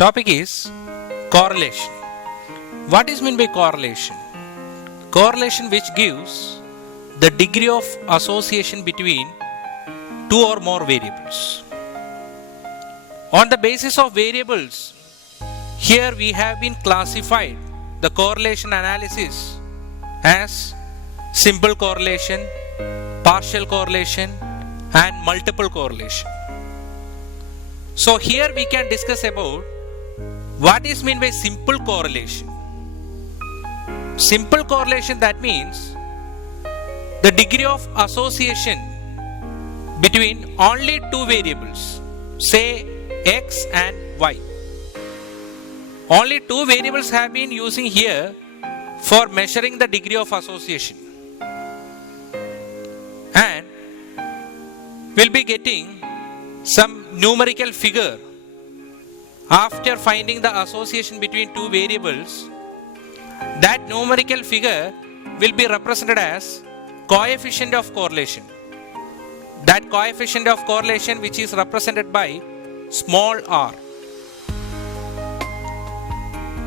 Topic is correlation. What is meant by correlation? Correlation which gives the degree of association between two or more variables. On the basis of variables, here we have been classified the correlation analysis as simple correlation, partial correlation and multiple correlation. So here we can discuss about what is meant by simple correlation. Simple correlation, that means the degree of association between only two variables, say x and y. Only two variables have been using here for measuring the degree of association, and we'll be getting some numerical figure after finding the association between two variables. That numerical figure will be represented as coefficient of correlation. That coefficient of correlation which is represented by small r.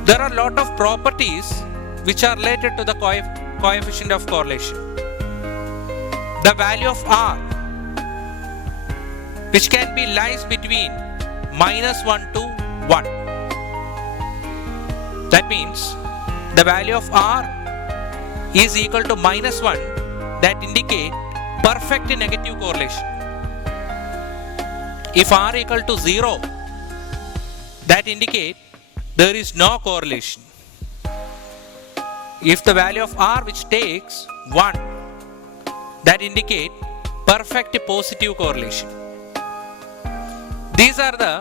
There are a lot of properties which are related to the coefficient of correlation. The value of r, which can be lies between -1 to 1. That means the value of r is equal to -1, that indicate perfect negative correlation. If r equal to 0, that indicate there is no correlation. If the value of r which takes 1, that indicate perfect positive correlation. These are the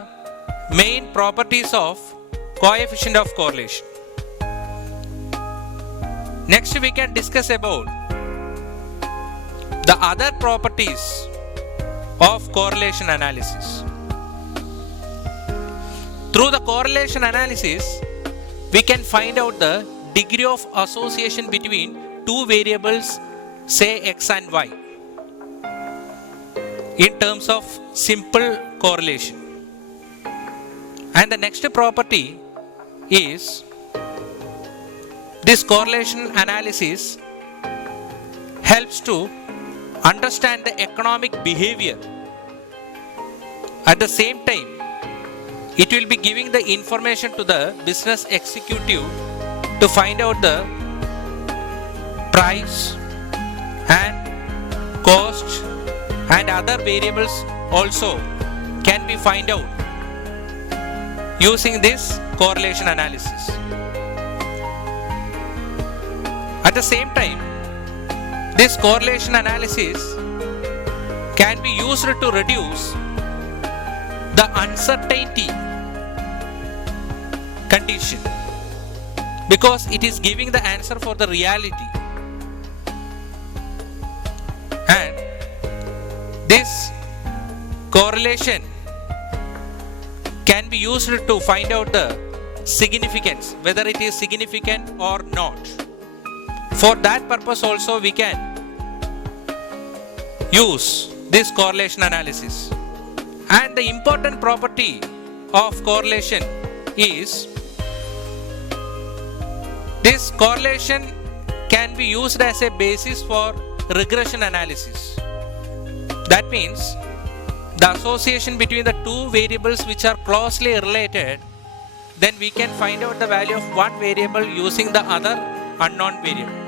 main properties of coefficient of correlation. Next we can discuss about the other properties of correlation analysis. Through the correlation analysis, we can find out the degree of association between two variables, say x and y, in terms of simple correlation. And the next property is this correlation analysis helps to understand the economic behavior. At the same time, it will be giving the information to the business executive to find out the price and cost and other variables also can be find out using this correlation analysis. At the same time, this correlation analysis can be used to reduce the uncertainty condition, because it is giving the answer for the reality. And this correlation can be used to find out the significance, whether it is significant or not. For that purpose also we can use this correlation analysis. And the important property of correlation is this correlation can be used as a basis for regression analysis. That means the association between the two variables which are closely related, then we can find out the value of one variable using the other non-variable.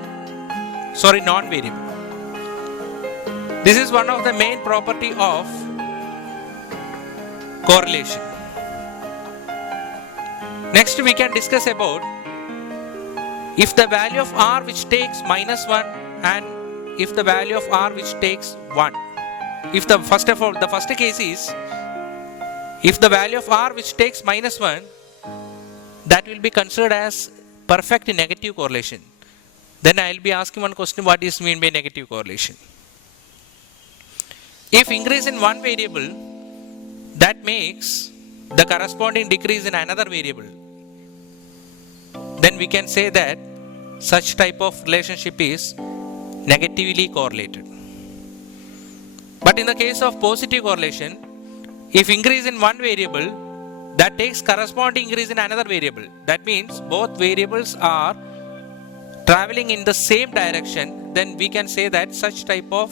This is one of the main property of correlation. Next we can discuss about if the value of r which takes -1 and if the value of r which takes 1. If the first case is if the value of r which takes -1, that will be considered as perfect negative correlation. Then I will be asking one question, what is mean by negative correlation? If increase in one variable, that makes the corresponding decrease in another variable, then we can say that such type of relationship is negatively correlated. But in the case of positive correlation, if increase in one variable, that takes corresponding increase in another variable. That means both variables are traveling in the same direction, then we can say that such type of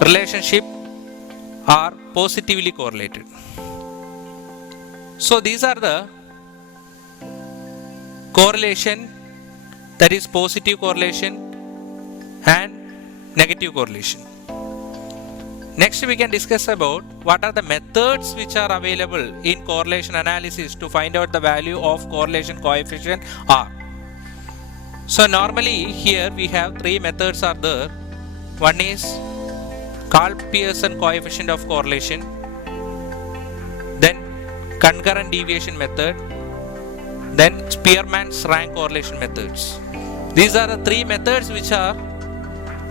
relationship are positively correlated. So these are the correlation, that is positive correlation and negative correlation. Next we can discuss about what are the methods which are available in correlation analysis to find out the value of correlation coefficient R. So normally here we have three methods are there. One is Karl-Pearson coefficient of correlation, then concurrent deviation method, then Spearman's rank correlation methods. These are the three methods which are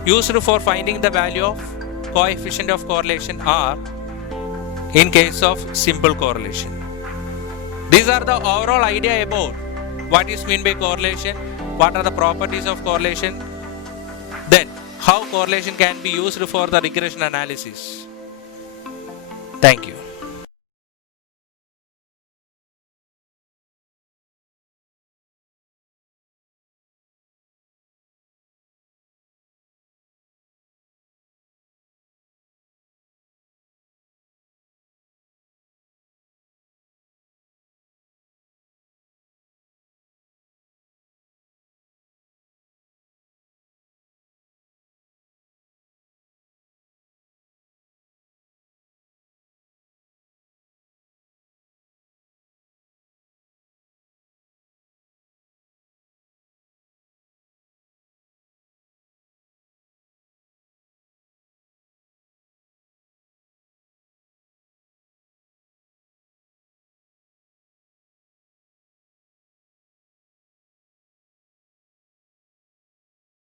used for finding the value of coefficient of correlation R in case of simple correlation. These are the overall idea about what is meant by correlation, what are the properties of correlation, then how correlation can be used for the regression analysis. Thank you.